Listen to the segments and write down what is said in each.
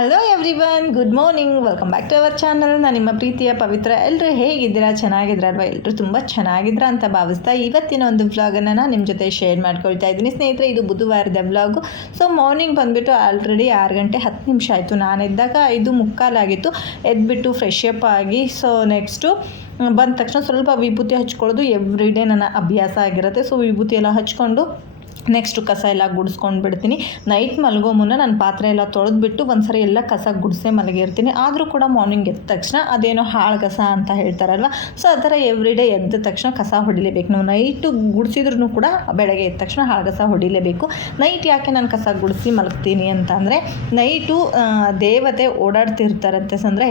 Hello everyone good morning welcome back to our channel ನಾನು ನಿಮ್ಮ ಪ್ರೀತಿಯ ಪವಿತ್ರ. ಎಲ್ಲರೂ ಹೇಗಿದ್ದೀರಾ? ಚೆನ್ನಾಗಿದ್ದೀರಾ ಅಲ್ವಾ ಎಲ್ಲರೂ ತುಂಬ ಚೆನ್ನಾಗಿದ್ದೀರಾ ಅಂತ ಭಾವಿಸ್ತಾ ಇವತ್ತಿನ ಒಂದು ವ್ಲಾಗನ್ನು ನಾನು ನಿಮ್ಮ ಜೊತೆ ಶೇರ್ ಮಾಡ್ಕೊಳ್ತಾ ಇದ್ದೀನಿ. ಸ್ನೇಹಿತರೆ, ಇದು ಬುಧವಾರದ ವ್ಲಾಗು ಸೊ ಮಾರ್ನಿಂಗ್ ಬಂದುಬಿಟ್ಟು ಆಲ್ರೆಡಿ ಆರು ಗಂಟೆ ಹತ್ತು ನಿಮಿಷ ಆಯಿತು. ನಾನು ಎದ್ದಾಗ ಐದು ಮುಕ್ಕಾಲಾಗಿತ್ತು ಎದ್ಬಿಟ್ಟು ಫ್ರೆಶ್ ಅಪ್ ಆಗಿ ಸೊ ನೆಕ್ಸ್ಟು ಬಂದ ತಕ್ಷಣ ಸ್ವಲ್ಪ ವಿಭೂತಿ ಹಚ್ಕೊಳ್ಳೋದು ಎವ್ರಿ ಡೇ ನನ್ನ ಅಭ್ಯಾಸ ಆಗಿರುತ್ತೆ. ಸೊ ವಿಭೂತಿ ಎಲ್ಲ ಹಚ್ಕೊಂಡು ನೆಕ್ಸ್ಟು ಕಸ ಎಲ್ಲ ಗುಡಿಸ್ಕೊಂಡು ಬಿಡ್ತೀನಿ. ನೈಟ್ ಮಲಗೋ ಮುನ್ನ ನಾನು ಪಾತ್ರೆ ಎಲ್ಲ ತೊಳೆದ್ಬಿಟ್ಟು ಒಂದ್ಸರಿ ಎಲ್ಲ ಕಸ ಗುಡಿಸೆ ಮಲಗಿರ್ತೀನಿ. ಆದರೂ ಕೂಡ ಮಾರ್ನಿಂಗ್ ಎದ್ದ ತಕ್ಷಣ ಅದೇನೋ ಹಾಳು ಕಸ ಅಂತ ಹೇಳ್ತಾರಲ್ವ ಸೊ ಆ ಥರ ಎವ್ರಿ ಡೇ ಎದ್ದ ತಕ್ಷಣ ಕಸ ಹೊಡಿಲೇಬೇಕು. ನಾವು ನೈಟು ಗುಡಿಸಿದ್ರೂ ಕೂಡ ಬೆಳಗ್ಗೆ ಎದ್ದ ತಕ್ಷಣ ಹಾಳು ಕಸ ಹೊಡಿಲೇಬೇಕು. ನೈಟ್ ಯಾಕೆ ನಾನು ಕಸ ಗುಡಿಸಿ ಮಲಗ್ತೀನಿ ಅಂತ ಅಂದರೆ ನೈಟು ದೇವತೆ ಓಡಾಡ್ತಿರ್ತಾರಂತೆ ಅಂದರೆ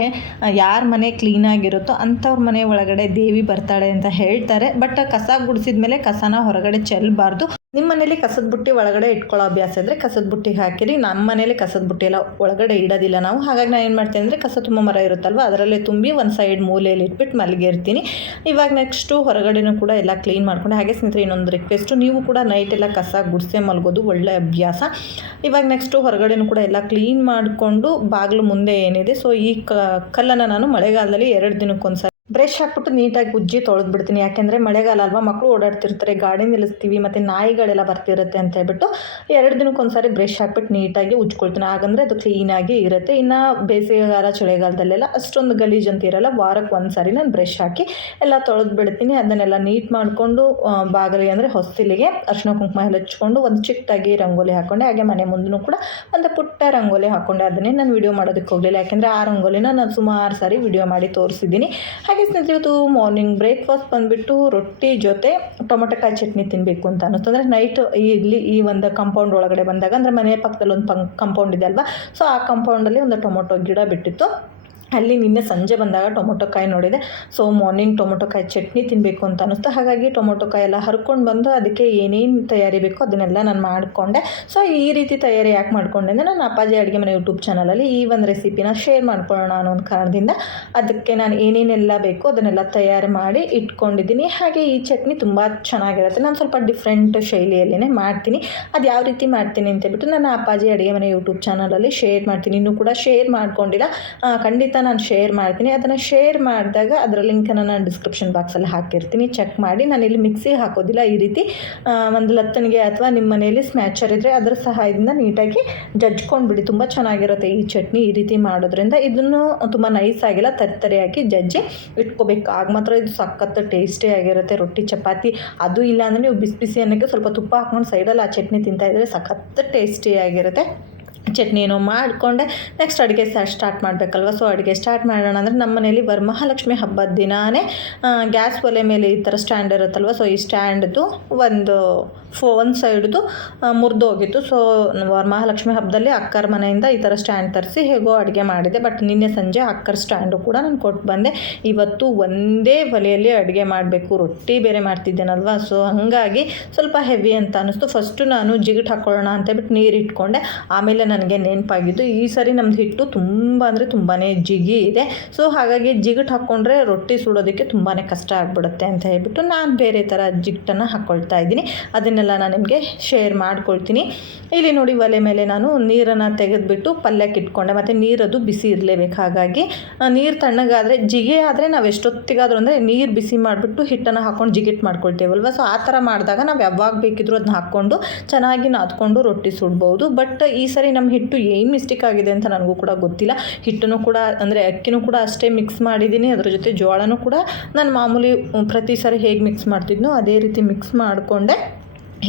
ಯಾರ ಮನೆ ಕ್ಲೀನಾಗಿರುತ್ತೋ ಅಂಥವ್ರ ಮನೆ ಒಳಗಡೆ ದೇವಿ ಬರ್ತಾಳೆ ಅಂತ ಹೇಳ್ತಾರೆ. ಬಟ್ ಕಸ ಗುಡಿಸಿದ ಮೇಲೆ ಕಸನ ಹೊರಗಡೆ ಚೆಲ್ಲಬಾರ್ದು ನಿಮ್ಮ ಮನೇಲಿ ಕಸದ ಬುಟ್ಟಿ ಒಳಗಡೆ ಇಟ್ಕೊಳ್ಳೋ ಅಭ್ಯಾಸ ಇದ್ದರೆ ಕಸದ ಬುಟ್ಟಿ ಹಾಕಿರಿ. ನಮ್ಮ ಮನೇಲಿ ಕಸದ ಬುಟ್ಟಿ ಎಲ್ಲ ಒಳಗಡೆ ಇಡೋದಿಲ್ಲ ನಾವು. ಹಾಗಾಗಿ ನಾನು ಏನು ಮಾಡ್ತೀನಿ ಅಂದರೆ ಕಸ ತುಂಬ ಮರ ಇರುತ್ತಲ್ವ, ಅದರಲ್ಲೇ ತುಂಬಿ ಒಂದು ಸೈಡ್ ಮೂಲೆಯಲ್ಲಿ ಇಟ್ಬಿಟ್ಟು ಮಲಗಿರ್ತೀನಿ. ಇವಾಗ ನೆಕ್ಸ್ಟು ಹೊರಗಡೆನೂ ಕೂಡ ಎಲ್ಲ ಕ್ಲೀನ್ ಮಾಡ್ಕೊಂಡು, ಹಾಗೆ ಸ್ನೇಹಿತರೆ ಇನ್ನೊಂದು ರಿಕ್ವೆಸ್ಟು ನೀವು ಕೂಡ ನೈಟ್ ಎಲ್ಲ ಕಸ ಗುಡಿಸೆ ಮಲಗೋದು ಒಳ್ಳೆ ಅಭ್ಯಾಸ. ಇವಾಗ ನೆಕ್ಸ್ಟು ಹೊರಗಡೆನೂ ಕೂಡ ಎಲ್ಲ ಕ್ಲೀನ್ ಮಾಡಿಕೊಂಡು, ಬಾಗಿಲು ಮುಂದೆ ಏನಿದೆ ಸೊ ಈ ಕಲ್ಲನ್ನು ನಾನು ಮಳೆಗಾಲದಲ್ಲಿ ಎರಡು ದಿನಕ್ಕೊಂದ್ಸರಿ ಬ್ರಷ್ ಹಾಕ್ಬಿಟ್ಟು ನೀಟಾಗಿ ಉಜ್ಜಿ ತೊಳೆದು ಬಿಡ್ತೀನಿ ಯಾಕೆಂದರೆ ಮಳೆಗಾಲ ಅಲ್ವಾ ಮಕ್ಕಳು ಓಡಾಡ್ತಿರ್ತಾರೆ, ಗಾಡಿ ನಿಲ್ಲಿಸ್ತೀವಿ, ಮತ್ತು ನಾಯಿಗಳೆಲ್ಲ ಬರ್ತಿರುತ್ತೆ ಅಂತ ಹೇಳ್ಬಿಟ್ಟು ಎರಡು ದಿನಕ್ಕೊಂದ್ಸರಿ ಬ್ರಷ್ ಹಾಕ್ಬಿಟ್ಟು ನೀಟಾಗಿ ಉಜ್ಕೊಳ್ತೀನಿ. ಹಾಗಂದರೆ ಅದು ಕ್ಲೀನಾಗಿ ಇರುತ್ತೆ. ಇನ್ನು ಬೇಸಿಗೆಗಾಲ, ಚಳಿಗಾಲದಲ್ಲೆಲ್ಲ ಅಷ್ಟೊಂದು ಗಲೀಜು ಅಂತ ಇರಲ್ಲ. ವಾರಕ್ಕೆ ಒಂದು ಸಾರಿ ನಾನು ಬ್ರಷ್ ಹಾಕಿ ಎಲ್ಲ ತೊಳೆದು ಬಿಡ್ತೀನಿ ಅದನ್ನೆಲ್ಲ ನೀಟ್ ಮಾಡಿಕೊಂಡು ಬಾಗಿಲಿಗೆ ಅಂದರೆ ಹೊಸ್ತಿಲಿಗೆ ಅರ್ಶಿನ ಕುಂಕುಮ ಎಲ್ಲ ಹಚ್ಕೊಂಡು ಒಂದು ಚಿಕ್ಕದಾಗಿ ರಂಗೋಲಿ ಹಾಕೊಂಡೆ. ಹಾಗೆ ಮನೆ ಮುಂದೂ ಕೂಡ ಒಂದು ಪುಟ್ಟ ರಂಗೋಲಿ ಹಾಕ್ಕೊಂಡೆ ಅದನ್ನೇ ನಾನು ವಿಡಿಯೋ ಮಾಡೋದಕ್ಕೆ ಹೋಗಲಿಲ್ಲ. ಯಾಕೆಂದರೆ ಆ ರಂಗೋಲಿನ ನಾನು ಸುಮಾರು ಸಾರಿ ವಿಡಿಯೋ ಮಾಡಿ ತೋರಿಸಿದ್ದೀನಿ. ಹಾಗೆ ಸ್ನೇಹಿತರೆ ಇವತ್ತು ಮಾರ್ನಿಂಗ್ ಬ್ರೇಕ್ಫಾಸ್ಟ್ ಬಂದುಬಿಟ್ಟು ರೊಟ್ಟಿ ಜೊತೆ ಟೊಮೊಟೊಕಾಯಿ ಚಟ್ನಿ ತಿನ್ನಬೇಕು ಅಂತ ಅನ್ನಿಸ್ತು ಅಂದರೆ ನೈಟ್ ಇಲ್ಲಿ ಈ ಒಂದು ಕಾಂಪೌಂಡ್ ಒಳಗಡೆ ಬಂದಾಗ, ಅಂದರೆ ಮನೆ ಪಕ್ಕದಲ್ಲಿ ಒಂದು ಪಂಕ್ ಕಂಪೌಂಡ್ ಇದೆ ಅಲ್ವಾ? ಸೊ ಆ ಕಂಪೌಂಡಲ್ಲಿ ಒಂದು ಟೊಮೊಟೊ ಗಿಡ ಬಿಟ್ಟಿತ್ತು. ಅಲ್ಲಿ ನಿನ್ನೆ ಸಂಜೆ ಬಂದಾಗ ಟೊಮೊಟೊ ಕಾಯಿ ನೋಡಿದೆ. ಸೊ ಮಾರ್ನಿಂಗ್ ಟೊಮೊಟೊ ಕಾಯಿ ಚಟ್ನಿ ತಿನ್ನಬೇಕು ಅಂತ ಅನ್ನಿಸ್ತು ಹಾಗಾಗಿ ಟೊಮೊಟೊ ಕಾಯಿ ಎಲ್ಲ ಹರ್ಕೊಂಡು ಬಂದು ಅದಕ್ಕೆ ಏನೇನು ತಯಾರಿ ಬೇಕೋ ಅದನ್ನೆಲ್ಲ ನಾನು ಮಾಡಿಕೊಂಡೆ. ಸೊ ಈ ರೀತಿ ತಯಾರಿ ಯಾಕೆ ಮಾಡಿಕೊಂಡೆ ಅಂದರೆ ನಾನು ಅಪ್ಪಾಜಿ ಅಡುಗೆ ಮನೆ ಯೂಟ್ಯೂಬ್ ಚಾನಲಲ್ಲಿ ಈ ಒಂದು ರೆಸಿಪಿನ ಶೇರ್ ಮಾಡ್ಕೊಳ್ಳೋಣ ಅನ್ನೋ ಒಂದು ಕಾರಣದಿಂದ ಅದಕ್ಕೆ ನಾನು ಏನೇನೆಲ್ಲ ಬೇಕೋ ಅದನ್ನೆಲ್ಲ ತಯಾರು ಮಾಡಿ ಇಟ್ಕೊಂಡಿದ್ದೀನಿ. ಹಾಗೆ ಈ ಚಟ್ನಿ ತುಂಬ ಚೆನ್ನಾಗಿರುತ್ತೆ. ನಾನು ಸ್ವಲ್ಪ ಡಿಫ್ರೆಂಟ್ ಶೈಲಿಯಲ್ಲೇ ಮಾಡ್ತೀನಿ. ಅದು ಯಾವ ರೀತಿ ಮಾಡ್ತೀನಿ ಅಂತ ಹೇಳ್ಬಿಟ್ಟು ನಾನು ಅಪ್ಪಾಜಿ ಅಡುಗೆ ಮನೆ ಯೂಟ್ಯೂಬ್ ಚಾನಲಲ್ಲಿ ಶೇರ್ ಮಾಡ್ತೀನಿ. ಇನ್ನೂ ಕೂಡ ಶೇರ್ ಮಾಡ್ಕೊಂಡಿಲ್ಲ. ಖಂಡಿತ ನಾನು ಶೇರ್ ಮಾಡ್ತೀನಿ. ಅದನ್ನು ಶೇರ್ ಮಾಡಿದಾಗ ಅದರ ಲಿಂಕನ್ನು ನಾನು ಡಿಸ್ಕ್ರಿಪ್ಷನ್ ಬಾಕ್ಸಲ್ಲಿ ಹಾಕಿರ್ತೀನಿ. ಚೆಕ್ ಮಾಡಿ. ನಾನು ಇಲ್ಲಿ ಮಿಕ್ಸಿ ಹಾಕೋದಿಲ್ಲ ಈ ರೀತಿ. ಒಂದು ಲತ್ತನಿಗೆ ಅಥವಾ ನಿಮ್ಮ ಮನೆಯಲ್ಲಿ ಸ್ಮ್ಯಾಚರ್ ಇದ್ದರೆ ಅದರ ಸಹಾಯದಿಂದ ನೀಟಾಗಿ ಜಜ್ಕೊಂಡ್ಬಿಡಿ. ತುಂಬ ಚೆನ್ನಾಗಿರುತ್ತೆ ಈ ಚಟ್ನಿ ಈ ರೀತಿ ಮಾಡೋದ್ರಿಂದ. ಇದನ್ನು ತುಂಬ ನೈಸ್ ಆಗಿಲ್ಲ. ತರಿತರಿಯಾಗಿ ಜಜ್ಜಿ ಇಟ್ಕೋಬೇಕು. ಆಗ ಮಾತ್ರ ಇದು ಸಖತ್ತು ಟೇಸ್ಟಿ ಆಗಿರುತ್ತೆ. ರೊಟ್ಟಿ, ಚಪಾತಿ ಅದು ಇಲ್ಲ ಅಂದರೆ ನೀವು ಬಿಸಿ ಬಿಸಿ ಅನ್ನಕ್ಕೆ ಸ್ವಲ್ಪ ತುಪ್ಪ ಹಾಕ್ಕೊಂಡು ಸೈಡಲ್ಲಿ ಆ ಚಟ್ನಿ ತಿಂತಾ ಇದ್ದರೆ ಸಖತ್ ಟೇಸ್ಟಿ ಆಗಿರುತ್ತೆ ಚಟ್ನಿ ಮಾಡಿಕೊಂಡೆ. ನೆಕ್ಸ್ಟ್ ಅಡುಗೆ ಸ್ಟಾರ್ಟ್ ಮಾಡಬೇಕಲ್ವ? ಸೊ ಅಡುಗೆ ಸ್ಟಾರ್ಟ್ ಮಾಡೋಣ ಅಂದರೆ ನಮ್ಮ ಮನೇಲಿ ವರಮಹಾಲಕ್ಷ್ಮಿ ಹಬ್ಬದ ದಿನಾನೇ ಗ್ಯಾಸ್ ಒಲೆ ಮೇಲೆ ಈ ಥರ ಸ್ಟ್ಯಾಂಡ್ ಇರುತ್ತಲ್ವ? ಸೊ ಈ ಸ್ಟ್ಯಾಂಡ್ದು ಒಂದು ಫೋ ಒಂದು ಸೈಡ್ದು ಮುರಿದೋಗಿತ್ತು ಸೊ ಮಹಾಲಕ್ಷ್ಮಿ ಹಬ್ಬದಲ್ಲಿ ಅಕ್ಕರ ಮನೆಯಿಂದ ಈ ಥರ ಸ್ಟ್ಯಾಂಡ್ ತರಿಸಿ ಹೇಗೋ ಅಡುಗೆ ಮಾಡಿದೆ. ಬಟ್ ನಿನ್ನೆ ಸಂಜೆ ಅಕ್ಕರ ಸ್ಟ್ಯಾಂಡು ಕೂಡ ನಾನು ಕೊಟ್ಟು ಬಂದೆ. ಇವತ್ತು ಒಂದೇ ಒಲೆಯಲ್ಲಿ ಅಡುಗೆ ಮಾಡಬೇಕು. ರೊಟ್ಟಿ ಬೇರೆ ಮಾಡ್ತಿದ್ದೇನಲ್ವ? ಸೊ ಹಾಗಾಗಿ ಸ್ವಲ್ಪ ಹೆವಿ ಅಂತ ಅನ್ನಿಸ್ತು ಫಸ್ಟು ನಾನು ಜಿಗಿಟ್ ಹಾಕ್ಕೊಳ್ಳೋಣ ಅಂತೇಳ್ಬಿಟ್ಟು ನೀರು ಇಟ್ಕೊಂಡೆ. ಆಮೇಲೆ ನನಗೆ ನೆನಪಾಗಿದ್ದು, ಈ ಸರಿ ನಮ್ಮದು ಹಿಟ್ಟು ತುಂಬ ಅಂದರೆ ತುಂಬಾ ಜಿಗಿ ಇದೆ. ಸೊ ಹಾಗಾಗಿ ಜಿಗಿಟ್ ಹಾಕ್ಕೊಂಡ್ರೆ ರೊಟ್ಟಿ ಸುಡೋದಕ್ಕೆ ತುಂಬಾ ಕಷ್ಟ ಆಗಿಬಿಡುತ್ತೆ ಅಂತ ಹೇಳ್ಬಿಟ್ಟು ನಾನು ಬೇರೆ ಥರ ಜಿಗಿಟನ್ನು ಹಾಕ್ಕೊಳ್ತಾ ಇದ್ದೀನಿ. ಅದನ್ನೆಲ್ಲ ನಾನು ನಿಮಗೆ ಶೇರ್ ಮಾಡ್ಕೊಳ್ತೀನಿ. ಇಲ್ಲಿ ನೋಡಿ ಒಲೆ ಮೇಲೆ ನಾನು ನೀರನ್ನು ತೆಗೆದುಬಿಟ್ಟು ಪಲ್ಯಕ್ಕೆ ಇಟ್ಕೊಂಡೆ. ಮತ್ತು ನೀರದು ಬಿಸಿ ಇರಲೇಬೇಕು. ಹಾಗಾಗಿ ನೀರು ತಣ್ಣಗಾದರೆ, ಜಿಗೆ ಆದರೆ ನಾವು ಎಷ್ಟೊತ್ತಿಗಾದರೂ ಅಂದರೆ ನೀರು ಬಿಸಿ ಮಾಡಿಬಿಟ್ಟು ಹಿಟ್ಟನ್ನು ಹಾಕ್ಕೊಂಡು ಜಿಗಿಟ್ ಮಾಡ್ಕೊಳ್ತೇವಲ್ವ? ಸೊ ಆ ಥರ ಮಾಡಿದಾಗ ನಾವು ಯಾವಾಗ ಬೇಕಿದ್ರೂ ಅದನ್ನ ಹಾಕ್ಕೊಂಡು ಚೆನ್ನಾಗಿ ನಾದ್ಕೊಂಡು ರೊಟ್ಟಿ ಸುಡ್ಬೋದು. ಬಟ್ ಈ ಸರಿ ನಮ್ಮ ಹಿಟ್ಟು ಏನು ಮಿಸ್ಟೇಕ್ ಆಗಿದೆ ಅಂತ ನನಗೂ ಕೂಡ ಗೊತ್ತಿಲ್ಲ. ಹಿಟ್ಟನ್ನು ಕೂಡ, ಅಂದರೆ ಅಕ್ಕಿನೂ ಕೂಡ ಅಷ್ಟೇ ಮಿಕ್ಸ್ ಮಾಡಿದ್ದೀನಿ. ಅದರ ಜೊತೆ ಜೋಳನೂ ಕೂಡ ನಾನು ಮಾಮೂಲಿ ಪ್ರತಿ ಸಾರಿ ಹೇಗೆ ಮಿಕ್ಸ್ ಮಾಡ್ತಿದ್ನೋ ಅದೇ ರೀತಿ ಮಿಕ್ಸ್ ಮಾಡಿಕೊಂಡೆ.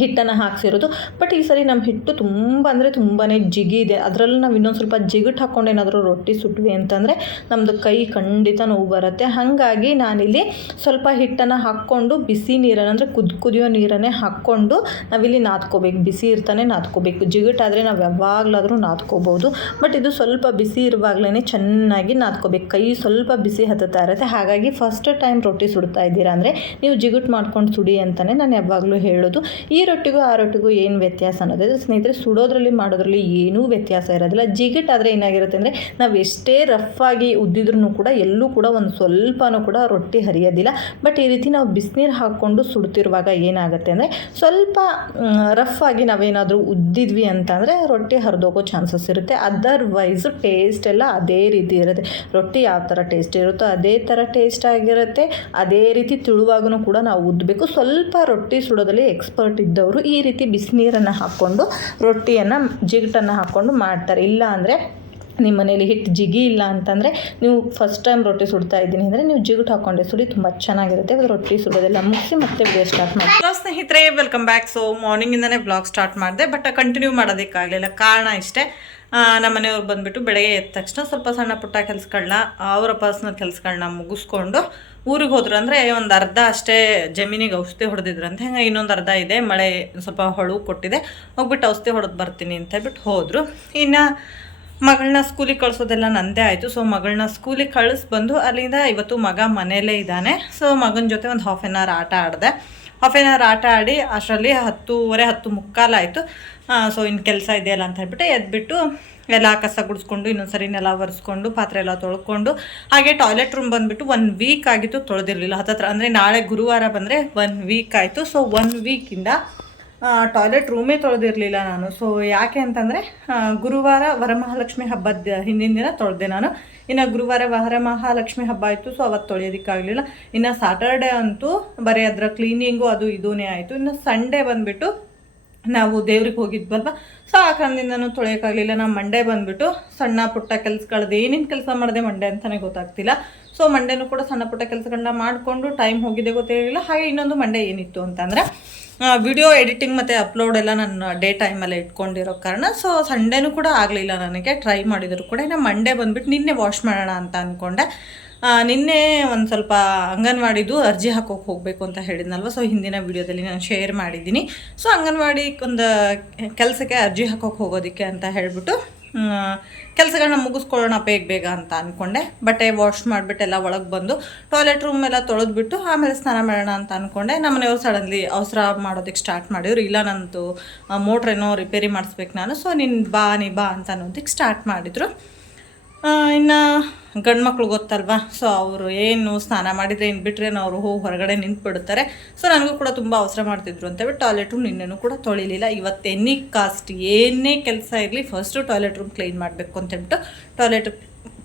ಹಿಟ್ಟನ್ನು ಹಾಕ್ಸಿರೋದು. ಬಟ್ ಈ ಸರಿ ನಮ್ಮ ಹಿಟ್ಟು ತುಂಬ ಅಂದರೆ ತುಂಬಾ ಜಿಗಿ ಇದೆ. ಅದರಲ್ಲೂ ನಾವು ಇನ್ನೊಂದು ಸ್ವಲ್ಪ ಜಿಗುಟ್ ಹಾಕ್ಕೊಂಡು ಏನಾದರೂ ರೊಟ್ಟಿ ಸುಟ್ವಿ ಅಂತಂದರೆ ನಮ್ಮದು ಕೈ ಖಂಡಿತ ನೋವು ಬರುತ್ತೆ. ಹಾಗಾಗಿ ನಾನಿಲ್ಲಿ ಸ್ವಲ್ಪ ಹಿಟ್ಟನ್ನು ಹಾಕ್ಕೊಂಡು ಬಿಸಿ ನೀರನ್ನು ಅಂದರೆ ಕುದ್ ಕುದಿಯೋ ನೀರನ್ನೇ ಹಾಕ್ಕೊಂಡು ನಾವಿಲ್ಲಿ ನಾದ್ಕೋಬೇಕು. ಬಿಸಿ ಇರ್ತಾನೆ ನಾದ್ಕೋಬೇಕು. ಜಿಗುಟಾದರೆ ನಾವು ಯಾವಾಗಲಾದರೂ ನಾದ್ಕೋಬೋದು ಬಟ್ ಇದು ಸ್ವಲ್ಪ ಬಿಸಿ ಇರುವಾಗಲೇ ಚೆನ್ನಾಗಿ ನಾದ್ಕೋಬೇಕು. ಕೈ ಸ್ವಲ್ಪ ಬಿಸಿ ಹತ್ತುತ್ತಾ ಇರುತ್ತೆ. ಹಾಗಾಗಿ ಫಸ್ಟ್ ಟೈಮ್ ರೊಟ್ಟಿ ಸುಡ್ತಾ ಇದ್ದೀರಾ ಅಂದರೆ ನೀವು ಜಿಗುಟ್ ಮಾಡ್ಕೊಂಡು ಸುಡಿ ಅಂತಲೇ ನಾನು ಯಾವಾಗಲೂ ಹೇಳೋದು. ಈ ರೊಟ್ಟಿಗೂ ಆ ರೊಟ್ಟಿಗೂ ಏನು ವ್ಯತ್ಯಾಸ ಅನ್ನೋದು? ಸ್ನೇಹಿತರೆ, ಸುಡೋದ್ರಲ್ಲಿ ಮಾಡೋದ್ರಲ್ಲಿ ಏನೂ ವ್ಯತ್ಯಾಸ ಇರೋದಿಲ್ಲ. ಜಿಗಿಟಾದರೆ ಏನಾಗಿರುತ್ತೆ ಅಂದರೆ, ನಾವು ಎಷ್ಟೇ ರಫ್ ಆಗಿ ಉದ್ದಿದ್ರೂ ಕೂಡ, ಎಲ್ಲೂ ಕೂಡ ಒಂದು ಸ್ವಲ್ಪನೂ ಕೂಡ ರೊಟ್ಟಿ ಹರಿಯೋದಿಲ್ಲ. ಬಟ್ ಈ ರೀತಿ ನಾವು ಬಿಸಿನೀರು ಹಾಕ್ಕೊಂಡು ಸುಡ್ತಿರುವಾಗ ಏನಾಗುತ್ತೆ ಅಂದರೆ, ಸ್ವಲ್ಪ ರಫ್ ಆಗಿ ನಾವೇನಾದರೂ ಉದ್ದಿದ್ವಿ ಅಂತಂದರೆ, ರೊಟ್ಟಿ ಹರಿದೋಗೋ ಚಾನ್ಸಸ್ ಇರುತ್ತೆ. ಅದರ್ವೈಸ್ ಟೇಸ್ಟ್ ಎಲ್ಲ ಅದೇ ರೀತಿ ಇರುತ್ತೆ. ರೊಟ್ಟಿ ಯಾವ ಥರ ಟೇಸ್ಟ್ ಇರುತ್ತೋ ಅದೇ ಥರ ಟೇಸ್ಟ್ ಆಗಿರುತ್ತೆ. ಅದೇ ರೀತಿ ತಿಳುವಾಗೂ ಕೂಡ ನಾವು ಉದ್ದಬೇಕು ಸ್ವಲ್ಪ ರೊಟ್ಟಿ ಸುಡೋದಲ್ಲಿ ಎಕ್ಸ್ಪರ್ಟ್ ಇದ್ದವರು ಈ ರೀತಿ ಬಿಸಿನೀರನ್ನು ಹಾಕ್ಕೊಂಡು, ರೊಟ್ಟಿಯನ್ನು, ಜಿಗಟನ್ನು ಹಾಕ್ಕೊಂಡು ಮಾಡ್ತಾರೆ. ಇಲ್ಲ ಅಂದರೆ ನಿಮ್ಮ ಮನೇಲಿ ಹಿಟ್ಟು ಜಿಗಿ ಇಲ್ಲ ಅಂತಂದರೆ ನೀವು ಫಸ್ಟ್ ಟೈಮ್ ರೊಟ್ಟಿ ಸುಡ್ತಾ ಇದ್ದೀನಿ ಅಂದರೆ ನೀವು ಜಿಗುಟ್ ಹಾಕೊಂಡೆ ಸುಡಿ ತುಂಬ ಚೆನ್ನಾಗಿರುತ್ತೆ. ರೊಟ್ಟಿ ಸುಡೋದೆಲ್ಲ ಮುಗಿಸಿ ಮತ್ತೆ ವಿಡಿಯೋ ಸ್ಟಾರ್ಟ್ ಮಾಡಿ ಹಲೋ ಸ್ನೇಹಿತರೆ ವೆಲ್ಕಮ್ ಬ್ಯಾಕ್ ಸೊ ಮಾರ್ನಿಂಗಿಂದನೇ ಬ್ಲಾಗ್ ಸ್ಟಾರ್ಟ್ ಮಾಡಿದೆ ಬಟ್ ಕಂಟಿನ್ಯೂ ಮಾಡೋದಕ್ಕಾಗಲಿಲ್ಲ. ಕಾರಣ ಇಷ್ಟೇ ನಮ್ಮ ಮನೆಯವ್ರು ಬಂದುಬಿಟ್ಟು ಬೆಳಗ್ಗೆ ಎದ್ದ ತಕ್ಷಣ ಸ್ವಲ್ಪ ಸಣ್ಣ ಪುಟ್ಟ ಕೆಲಸಗಳನ್ನ ಅವರ ಪರ್ಸ್ನಲ್ ಕೆಲಸಗಳನ್ನ ಮುಗಿಸ್ಕೊಂಡು ಊರಿಗೆ ಹೋದ್ರು ಅಂದರೆ ಒಂದು ಅರ್ಧ ಅಷ್ಟೇ ಜಮೀನಿಗೆ ಔಷಧಿ ಅಂತ ಹಂಗೆ ಇನ್ನೊಂದು ಅರ್ಧ ಇದೆ, ಮಳೆ ಸ್ವಲ್ಪ ಹೊಳು ಕೊಟ್ಟಿದೆ, ಹೋಗ್ಬಿಟ್ಟು ಔಷಧಿ ಹೊಡೆದು ಬರ್ತೀನಿ ಅಂತ ಹೇಳ್ಬಿಟ್ಟು ಹೋದರು. ಇನ್ನು ಮಗಳನ್ನ ಸ್ಕೂಲಿಗೆ ಕಳಿಸೋದೆಲ್ಲ ನಂದೇ ಆಯಿತು. ಸೊ ಮಗಳನ್ನ ಸ್ಕೂಲಿಗೆ ಕಳಿಸ್ಬಂದು ಅಲ್ಲಿಂದ ಇವತ್ತು ಮಗ ಮನೆಯಲ್ಲೇ ಇದ್ದಾನೆ. ಸೊ ಮಗನ ಜೊತೆ ಒಂದು ಹಾಫ್ ಆನ್ ಅವರ್ ಆಟ ಆಡಿದೆ. ಹಾಫ್ ಆನ್ ಅವರ್ ಆಟ ಆಡಿ ಅಷ್ಟರಲ್ಲಿ ಹತ್ತೂವರೆ, ಹತ್ತು ಮುಕ್ಕಾಲಾಯಿತು ಸೊ ಇನ್ನು ಕೆಲಸ ಇದೆಯಲ್ಲ ಅಂತ ಹೇಳ್ಬಿಟ್ಟು ಎದ್ಬಿಟ್ಟು ಎಲ್ಲ ಕಸ ಗುಡಿಸ್ಕೊಂಡು, ಇನ್ನೊಂದ್ಸರಿ ನೆಲ ಒರೆಸ್ಕೊಂಡು, ಪಾತ್ರೆ ಎಲ್ಲ ತೊಳ್ಕೊಂಡು, ಹಾಗೆ ಟಾಯ್ಲೆಟ್ ರೂಮ್ ಬಂದುಬಿಟ್ಟು ಒನ್ ವೀಕ್ ಆಗಿತ್ತು, ತೊಳೆದಿರಲಿಲ್ಲ. ಹತ್ತತ್ರ, ಅಂದರೆ ನಾಳೆ ಗುರುವಾರ ಬಂದರೆ ಒನ್ ವೀಕ್ ಆಯಿತು. ಸೊ ಒನ್ ವೀಕಿಂದ ಟಾಯ್ಲೆಟ್ ರೂಮೇ ತೊಳೆದಿರಲಿಲ್ಲ ನಾನು. ಸೊ ಯಾಕೆ ಅಂತಂದರೆ ಗುರುವಾರ ವರಮಹಾಲಕ್ಷ್ಮಿ ಹಬ್ಬದ ಹಿಂದಿನ ದಿನ ತೊಳೆದೆ ನಾನು. ಇನ್ನು ಗುರುವಾರ ವರಮಹಾಲಕ್ಷ್ಮಿ ಹಬ್ಬ ಆಯಿತು ಸೊ ಅವತ್ತು ತೊಳೆಯೋದಕ್ಕಾಗಲಿಲ್ಲ. ಇನ್ನು ಸ್ಯಾಟರ್ಡೇ ಅಂತೂ ಬರೀ ಅದರ ಕ್ಲೀನಿಂಗು ಅದು ಇದೂ ಆಯಿತು. ಇನ್ನು ಸಂಡೇ ಬಂದುಬಿಟ್ಟು ನಾವು ದೇವ್ರಿಗೆ ಹೋಗಿದ್ವಲ್ವ ಸೊ ಆ ಕಾರಣದಿಂದನೂ ತೊಳೆಯೋಕ್ಕಾಗಲಿಲ್ಲ ನಾವು ಮಂಡೇ ಬಂದುಬಿಟ್ಟು ಸಣ್ಣ ಪುಟ್ಟ ಕೆಲಸಗಳದ್ದು ಏನೇನು ಕೆಲಸ ಮಾಡಿದೆ ಮಂಡೇ ಅಂತಲೇ ಗೊತ್ತಾಗ್ತಿಲ್ಲ. ಸೊ ಮಂಡೇನೂ ಕೂಡ ಸಣ್ಣ ಪುಟ್ಟ ಕೆಲಸಗಳನ್ನ ಮಾಡಿಕೊಂಡು ಟೈಮ್ ಹೋಗಿದೆ ಗೊತ್ತಿರಲಿಲ್ಲ ಹಾಗೆ ಇನ್ನೊಂದು ಮಂಡೆ ಏನಿತ್ತು ಅಂತಂದರೆ ವಿಡಿಯೋ ಎಡಿಟಿಂಗ್ ಮತ್ತು ಅಪ್ಲೋಡ್ ಎಲ್ಲ ನಾನು ಡೇ ಟೈಮಲ್ಲೇ ಇಟ್ಕೊಂಡಿರೋ ಕಾರಣ. ಸೊ ಸಂಡೇನೂ ಕೂಡ ಆಗಲಿಲ್ಲ ನನಗೆ. ಟ್ರೈ ಮಾಡಿದರೂ ಕೂಡ. ಇನ್ನು ಮಂಡೇ ಬಂದುಬಿಟ್ಟು ನಿನ್ನೆ ವಾಶ್ ಮಾಡೋಣ ಅಂತ ಅಂದ್ಕೊಂಡೆ ನಿನ್ನೆ ಒಂದು ಸ್ವಲ್ಪ ಅಂಗನವಾಡಿದು ಅರ್ಜಿ ಹಾಕೋಕೆ ಹೋಗಬೇಕು ಅಂತ ಹೇಳಿದ್ನಲ್ವ? ಸೊ ಹಿಂದಿನ ವಿಡಿಯೋದಲ್ಲಿ ನಾನು ಶೇರ್ ಮಾಡಿದ್ದೀನಿ. ಸೊ ಅಂಗನವಾಡಿ ಒಂದು ಕೆಲಸಕ್ಕೆ ಅರ್ಜಿ ಹಾಕೋಕೆ ಹೋಗೋದಕ್ಕೆ ಅಂತ ಹೇಳಿಬಿಟ್ಟು ಕೆಲಸಗಳನ್ನ ಮುಗಿಸ್ಕೊಳ್ಳೋಣ ಬೇಗ ಬೇಗ ಅಂತ ಅಂದ್ಕೊಂಡೆ ಬಟ್ಟೆ ವಾಶ್ ಮಾಡಿಬಿಟ್ಟು ಎಲ್ಲ ಒಳಗೆ ಬಂದು ಟಾಯ್ಲೆಟ್ ರೂಮ್ ಎಲ್ಲ ತೊಳೆದ್ಬಿಟ್ಟು ಆಮೇಲೆ ಸ್ನಾನ ಮಾಡೋಣ ಅಂತ ಅಂದ್ಕೊಂಡೆ ನಮ್ಮ ಮನೆಯವ್ರು ಸಡನ್ಲಿ ಅವಸರ ಮಾಡೋದಕ್ಕೆ ಸ್ಟಾರ್ಟ್ ಮಾಡಿದ್ರು. ಇಲ್ಲ, ನಂದು ಏನೋ ರಿಪೇರಿ ಮಾಡಿಸ್ಬೇಕು ನಾನು. ಸೊ ನೀನು ಬಾ ನೀ ಬಾ ಅಂತ ಅನ್ನೋದಕ್ಕೆ ಸ್ಟಾರ್ಟ್ ಮಾಡಿದರು. ಇನ್ನು ಗಂಡು ಮಕ್ಳು ಗೊತ್ತಲ್ವಾ? ಸೊ ಅವರು ಏನು ಸ್ನಾನ ಮಾಡಿದರೆ ಏನು ಬಿಟ್ಟರೆ ಅವರು ಹೋಗಿ ಹೊರಗಡೆ ನಿಂತ್ಬಿಡ್ತಾರೆ. ಸೊ ನನಗೂ ಕೂಡ ತುಂಬ ಅವಸರ ಮಾಡ್ತಿದ್ರು ಅಂತ ಬಿಟ್ಟು ಟಾಯ್ಲೆಟ್ ರೂಮ್ ನಿನ್ನೆನೂ ಕೂಡ ತೊಳಿಲಿಲ್ಲ. ಇವತ್ತು ಎನಿ ಕಾಸ್ಟ್ ಏನೇ ಕೆಲಸ ಇರಲಿ ಫಸ್ಟು ಟಾಯ್ಲೆಟ್ ರೂಮ್ ಕ್ಲೀನ್ ಮಾಡಬೇಕು ಅಂತೇಳ್ಬಿಟ್ಟು ಟಾಯ್ಲೆಟ್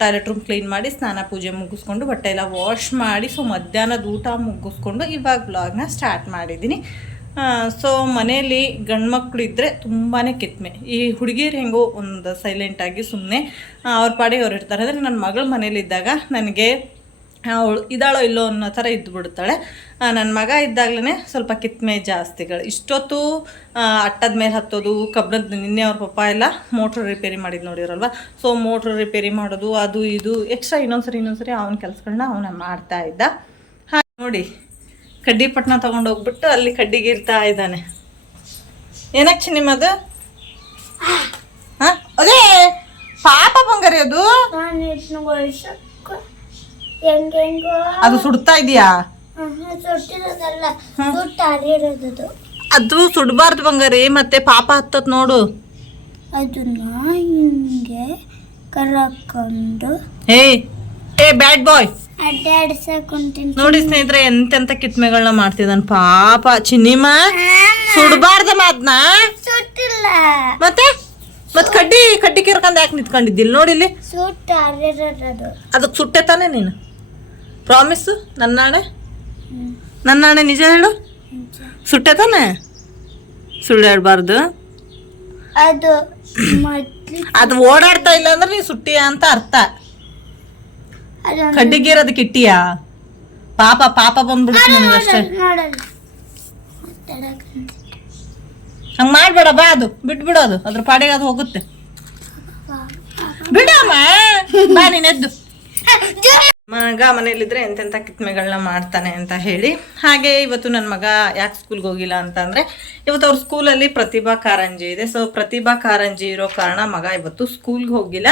ಟಾಯ್ಲೆಟ್ ರೂಮ್ ಕ್ಲೀನ್ ಮಾಡಿ ಸ್ನಾನ ಪೂಜೆ ಮುಗಿಸ್ಕೊಂಡು ಬಟ್ಟೆ ಎಲ್ಲ ವಾಶ್ ಮಾಡಿ ಸೊ ಮಧ್ಯಾಹ್ನದ ಊಟ ಮುಗಿಸ್ಕೊಂಡು ಇವಾಗ ಬ್ಲಾಗ್ನ ಸ್ಟಾರ್ಟ್ ಮಾಡಿದ್ದೀನಿ. ಸೊ ಮನೆಯಲ್ಲಿ ಗಂಡ್ಮಕ್ಳು ಇದ್ದರೆ ತುಂಬಾ ಕಿತ್ಮೆ. ಈ ಹುಡುಗಿಯರು ಹೆಂಗೋ ಒಂದು ಸೈಲೆಂಟಾಗಿ ಸುಮ್ಮನೆ ಅವ್ರ ಪಾಡಿಯವ್ರು ಅವ್ರು ಇರ್ತಾರೆ. ಅಂದರೆ ನನ್ನ ಮಗಳ ಮನೇಲಿದ್ದಾಗ ನನಗೆ ಅವಳು ಇದ್ದಾಳೋ ಇಲ್ಲೋ ಅನ್ನೋ ಥರ ಇದ್ದು ಬಿಡ್ತಾಳೆ. ನನ್ನ ಮಗ ಇದ್ದಾಗಲೇ ಸ್ವಲ್ಪ ಕಿತ್ಮೆ ಜಾಸ್ತಿಗಳು ಇಷ್ಟೊತ್ತು ಅಟ್ಟದ ಮೇಲೆ ಹತ್ತೋದು, ಕಬ್ಬಣದ ನಿನ್ನೆ ಅವ್ರ ಪಪ್ಪ ಎಲ್ಲ ಮೋಟ್ರ್ ರಿಪೇರಿ ಮಾಡಿದ್ದು ನೋಡಿರಲ್ವ ಸೊ ಮೋಟ್ರ್ ರಿಪೇರಿ ಮಾಡೋದು, ಅದು ಇದು ಎಕ್ಸ್ಟ್ರಾ ಇನ್ನೊಂದ್ಸರಿ ಇನ್ನೊಂದ್ಸರಿ ಅವನ ಕೆಲಸಗಳನ್ನ ಅವನ ಮಾಡ್ತಾ ಇದ್ದ. ಹಾಗೆ ನೋಡಿ ಕಡ್ಡಿ ಪಟ್ನ ತಗೊಂಡು ಹೋಗ್ಬಿಟ್ಟು ಅಲ್ಲಿ ಕಡ್ಡಿಗಿರ್ತಾ ಇದ್ದಾನೆ. ಏನಕ್ಕೆ ನಿಮ್ಮದು ಹಾಂ? ಅದೇ ಪಾಪ ಬಂಗಾರಿ ಅದು. ಅದು ಸುಡ್ತಾ ಇದೆಯಾ? ಅದು ಸುಡಬಾರ್ದು ಬಂಗಾರಿ ಮತ್ತೆ ಪಾಪ ಹತ್ತತ್ ನೋಡು. ಅದನ್ನ ಹಿಂಗೆ ಕರಕೊಂಡು. ಏ ಏ ಬ್ಯಾಡ್ ಬಾಯ್. ನೋಡಿ ಸ್ನೇಹಿತರೆ ಎಂತೆಂತ ಕಿತ್ಮೆಗಳನ್ನ ಮಾಡ್ತಿದ್ದಾನೆ ಪಾಪ ಚಿನ್ನಿಮ. ಸುಡಬಾರ್ದ ಮಾತ್ನ ಮತ್ತೆ? ಮತ್ ಕಡ್ಡಿ ಕಡ್ಡಿ ಕಿರ್ಕೊಂಡ್ ಯಾಕೆ ನಿಂತ್ಕೊಂಡಿದ್ದಿಲ್ಲ ನೋಡಿ ಇಲ್ಲಿ. ಅದಕ್ಕೆ ಸುಟ್ಟೆ ತಾನೆ ನೀನು? ಪ್ರಾಮಿಸ್ ನನ್ನ ನನ್ನಾಣೆ? ನನ್ನ ನಾಳೆ ನಿಜ ಹೇಳು? ಸುಟ್ಟೆ ತಾನೆ? ಸುಳ್ಳಾಡ್ಬಾರ್ದು. ಅದು ಅದು ಓಡಾಡ್ತಾ ಇಲ್ಲ ಅಂದ್ರೆ ನೀ ಸುಟ್ಟಿಯ ಅಂತ ಅರ್ಥ. ಅದೊಂದು ಕಡ್ಡಿಗೇರೋದಕ್ಕೆ ಇಟ್ಟಿಯಾ ಪಾಪ ಪಾಪ ಬಂದ್ಬಿಡ್ತು ಹಂಗ ನೋಡಲ್ಲ ಮಾತಾಡಕ್ಕೆ ಹಂಗ್ ಮಾಡ್ಬೇಡ ಬಾ ಅದು. ಅದು. ಅದ್ರ ಪಾಡಿಗೆ ಅದು ಹೋಗುತ್ತೆ. ಬಿಡಮ್ಮ. ಬಾ ನೀನೆದ್ದು ಮಗ ಮನೇಲಿದ್ರೆ ಎಂತೆಂಥ ಕಿತ್ಮೆಗಳನ್ನ ಮಾಡ್ತಾನೆ ಅಂತ ಹೇಳಿ. ಹಾಗೆ ಇವತ್ತು ನನ್ನ ಮಗ ಯಾಕೆ ಸ್ಕೂಲ್ಗೆ ಹೋಗಿಲ್ಲ ಅಂತಂದರೆ ಇವತ್ತು ಅವ್ರ ಸ್ಕೂಲಲ್ಲಿ ಪ್ರತಿಭಾ ಕಾರಂಜಿ ಇದೆ. ಸೊ ಪ್ರತಿಭಾ ಕಾರಂಜಿ ಇರೋ ಕಾರಣ ಮಗ ಇವತ್ತು ಸ್ಕೂಲ್ಗೆ ಹೋಗಿಲ್ಲ.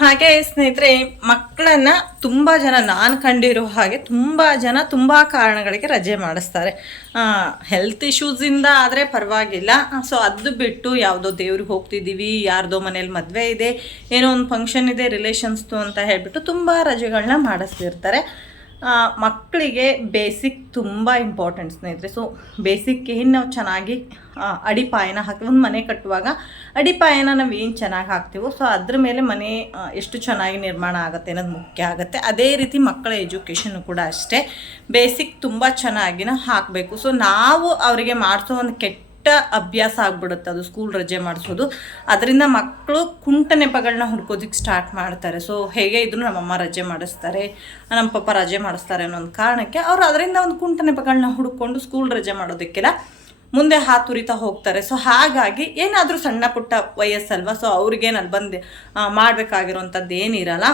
ಹಾಗೆ ಸ್ನೇಹಿತರೆ, ಮಕ್ಕಳನ್ನ ತುಂಬ ಜನ ನಾನು ಕಂಡಿರೋ ಹಾಗೆ ತುಂಬ ಜನ ತುಂಬ ಕಾರಣಗಳಿಗೆ ರಜೆ ಮಾಡಿಸ್ತಾರೆ. ಹೆಲ್ತ್ ಇಶ್ಯೂಸಿಂದ ಆದರೆ ಪರವಾಗಿಲ್ಲ. ಸೊ ಅದು ಬಿಟ್ಟು ಯಾವುದೋ ದೇವ್ರಿಗೆ ಹೋಗ್ತಿದ್ದೀವಿ, ಯಾರ್ದೋ ಮನೇಲಿ ಮದುವೆ ಇದೆ, ಏನೋ ಒಂದು ಫಂಕ್ಷನ್ ಇದೆ ರಿಲೇಷನ್ಸ್ದು ಅಂತ ಹೇಳಿಬಿಟ್ಟು ತುಂಬ ರಜೆಗಳನ್ನ ಮಾಡಿಸ್ತಿರ್ತಾರೆ. ಮಕ್ಕಳಿಗೆ ಬೇಸಿಕ್ ತುಂಬ ಇಂಪಾರ್ಟೆಂಟ್ ಸ್ನೇಹಿತರೆ. ಸೊ ಬೇಸಿಕ್ ಏನು ನಾವು ಚೆನ್ನಾಗಿ ಅಡಿಪಾಯನ ಹಾಕಿ ಒಂದು ಮನೆ ಕಟ್ಟುವಾಗ ಅಡಿಪಾಯನ ನಾವು ಏನು ಚೆನ್ನಾಗಿ ಹಾಕ್ತೀವೋ ಸೊ ಅದ್ರ ಮೇಲೆ ಮನೆ ಎಷ್ಟು ಚೆನ್ನಾಗಿ ನಿರ್ಮಾಣ ಆಗುತ್ತೆ ಅನ್ನೋದು ಮುಖ್ಯ ಆಗುತ್ತೆ. ಅದೇ ರೀತಿ ಮಕ್ಕಳ ಎಜುಕೇಷನ್ ಕೂಡ ಅಷ್ಟೇ. ಬೇಸಿಕ್ ತುಂಬ ಚೆನ್ನಾಗಿ ನಾವು ಹಾಕಬೇಕು. ಸೊ ನಾವು ಅವರಿಗೆ ಮಾಡಿಸೋ ಒಂದು ಕೆಟ್ಟ ಅಭ್ಯಾಸ ಆಗ್ಬಿಡುತ್ತೆ ಅದು ಸ್ಕೂಲ್ ರಜೆ ಮಾಡಿಸೋದು. ಅದರಿಂದ ಮಕ್ಕಳು ಕುಂಟ ನೆಪಗಳನ್ನ ಹುಡ್ಕೋದಿಕ್ಕೆ ಸ್ಟಾರ್ಟ್ ಮಾಡ್ತಾರೆ. ಸೊ ಹೇಗೆ ಇದ್ರು ನಮ್ಮಮ್ಮ ರಜೆ ಮಾಡಿಸ್ತಾರೆ, ನಮ್ಮ ಪಪ್ಪ ರಜೆ ಮಾಡಿಸ್ತಾರೆ ಅನ್ನೋ ಒಂದು ಕಾರಣಕ್ಕೆ ಅವರು ಅದರಿಂದ ಒಂದು ಕುಂಟ ನೆಪಗಳನ್ನ ಹುಡ್ಕೊಂಡು ಸ್ಕೂಲ್ ರಜೆ ಮಾಡೋದಕ್ಕೆಲ್ಲ ಮುಂದೆ ಹಾತುರಿತಾ ಹೋಗ್ತಾರೆ. ಸೊ ಹಾಗಾಗಿ ಏನಾದರೂ ಸಣ್ಣ ಪುಟ್ಟ ವಯಸ್ಸಲ್ವ? ಸೊ ಅವ್ರಿಗೇನು ಅಲ್ಲಿ ಬಂದು ಮಾಡಬೇಕಾಗಿರೋಂಥದ್ದು ಏನಿರಲ್ಲ.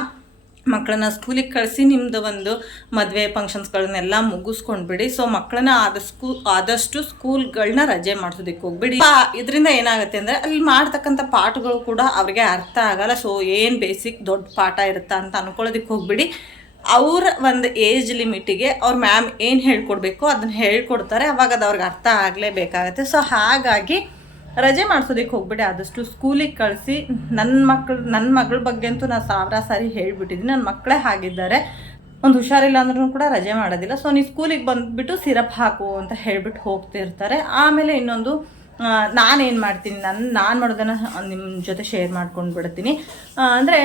ಮಕ್ಕಳನ್ನ ಸ್ಕೂಲಿಗೆ ಕಳಿಸಿ ನಿಮ್ಮದು ಒಂದು ಮದುವೆ ಫಂಕ್ಷನ್ಸ್ಗಳನ್ನೆಲ್ಲ ಮುಗಿಸ್ಕೊಂಡ್ಬಿಡಿ. ಸೊ ಮಕ್ಕಳನ್ನ ಆದಷ್ಟು ಆದಷ್ಟು ಸ್ಕೂಲ್ಗಳನ್ನ ರಜೆ ಮಾಡಿಸೋದಕ್ಕೆ ಹೋಗ್ಬಿಡಿ. ಇದರಿಂದ ಏನಾಗುತ್ತೆ ಅಂದರೆ ಅಲ್ಲಿ ಮಾಡ್ತಕ್ಕಂಥ ಪಾಠಗಳು ಕೂಡ ಅವ್ರಿಗೆ ಅರ್ಥ ಆಗಲ್ಲ. ಸೊ ಏನು ಬೇಸಿಕ್ ದೊಡ್ಡ ಪಾಠ ಇರುತ್ತಾ ಅಂತ ಅನ್ಕೊಳ್ಳೋದಕ್ಕೆ ಹೋಗ್ಬಿಡಿ. ಅವ್ರ ಒಂದು ಏಜ್ ಲಿಮಿಟಿಗೆ ಅವ್ರ ಮ್ಯಾಮ್ ಏನು ಹೇಳ್ಕೊಡ್ಬೇಕು ಅದನ್ನ ಹೇಳ್ಕೊಡ್ತಾರೆ. ಅವಾಗ ಅದು ಅವ್ರಿಗೆ ಅರ್ಥ ಆಗಲೇಬೇಕಾಗತ್ತೆ. ಸೊ ಹಾಗಾಗಿ ರಜೆ ಮಾಡಿಸೋದಕ್ಕೆ ಹೋಗ್ಬಿಡಿ ಆದಷ್ಟು ಸ್ಕೂಲಿಗೆ ಕಳಿಸಿ ನನ್ನ ಮಕ್ಳು ನನ್ನ ಮಗಳ ಬಗ್ಗೆ ಅಂತೂ ನಾನು ಸಾವಿರ ಸಾರಿ ಹೇಳಿಬಿಟ್ಟಿದ್ದೀನಿ. ನನ್ನ ಮಕ್ಕಳೇ ಹಾಗಿದ್ದಾರೆ. ಒಂದು ಹುಷಾರಿಲ್ಲ ಅಂದ್ರೂ ಕೂಡ ರಜೆ ಮಾಡೋದಿಲ್ಲ. ಸೊ ನೀವು ಸ್ಕೂಲಿಗೆ ಬಂದುಬಿಟ್ಟು ಸಿರಪ್ ಹಾಕು ಅಂತ ಹೇಳಿಬಿಟ್ಟು ಹೋಗ್ತಿರ್ತಾರೆ. ಆಮೇಲೆ ಇನ್ನೊಂದು ನಾನೇನು ಮಾಡ್ತೀನಿ? ನನ್ನ ನಾನು ಮಾಡೋದನ್ನು ನಿಮ್ಮ ಜೊತೆ ಶೇರ್ ಮಾಡ್ಕೊಂಡು ಬಿಡ್ತೀನಿ ಅಂದರೆ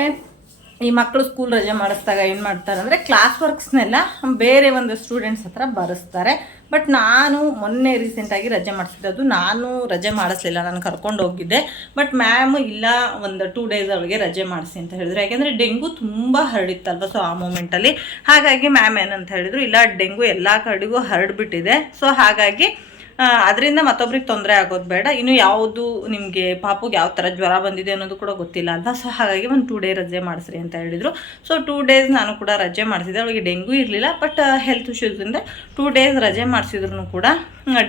ಈ ಮಕ್ಕಳು ಸ್ಕೂಲ್ ರಜೆ ಮಾಡಿಸಿದಾಗ ಏನು ಮಾಡ್ತಾರೆ ಅಂದರೆ ಕ್ಲಾಸ್ ವರ್ಕ್ಸ್ನೆಲ್ಲ ಬೇರೆ ಒಂದು ಸ್ಟೂಡೆಂಟ್ಸ್ ಹತ್ರ ಬರೆಸ್ತಾರೆ. ಬಟ್ ನಾನು ಮೊನ್ನೆ ರೀಸೆಂಟಾಗಿ ರಜೆ ಮಾಡಿಸಿದ್ದು ನಾನು ರಜೆ ಮಾಡಿಸ್ಲಿಲ್ಲ, ನಾನು ಕರ್ಕೊಂಡು ಹೋಗಿದ್ದೆ. ಬಟ್ ಮ್ಯಾಮ್ ಇಲ್ಲ, ಒಂದು ಟೂ ಡೇಸ್ ಅವಳಿಗೆ ರಜೆ ಮಾಡಿಸಿ ಅಂತ ಹೇಳಿದ್ರು. ಯಾಕೆಂದರೆ ಡೆಂಗು ತುಂಬ ಹರಡಿತ್ತಲ್ವ ಸೊ ಆ ಮೂಮೆಂಟಲ್ಲಿ ಹಾಗಾಗಿ ಮ್ಯಾಮ್ ಏನಂತ ಹೇಳಿದ್ರು, ಇಲ್ಲ, ಡೆಂಗು ಎಲ್ಲ ಕಡೆಗೂ ಹರಡ್ಬಿಟ್ಟಿದೆ. ಸೊ ಹಾಗಾಗಿ ಅದರಿಂದ ಮತ್ತೊಬ್ರಿಗೆ ತೊಂದರೆ ಆಗೋದು ಬೇಡ. ಇನ್ನು ಯಾವುದು ನಿಮಗೆ ಪಾಪುಗೆ ಯಾವ ಥರ ಜ್ವರ ಬಂದಿದೆ ಅನ್ನೋದು ಕೂಡ ಗೊತ್ತಿಲ್ಲ ಅಲ್ವಾ? ಸೊ ಹಾಗಾಗಿ ಒಂದು ಟೂ ಡೇ ರಜೆ ಮಾಡಿಸ್ರಿ ಅಂತ ಹೇಳಿದರು. ಸೊ ಟೂ ಡೇಸ್ ನಾನು ಕೂಡ ರಜೆ ಮಾಡಿಸಿದೆ ಅವಳಿಗೆ ಡೆಂಗು ಇರಲಿಲ್ಲ ಬಟ್ ಹೆಲ್ತ್ ಇಶ್ಯೂಸಿಂದ ಟೂ ಡೇಸ್ ರಜೆ ಮಾಡಿಸಿದ್ರು ಕೂಡ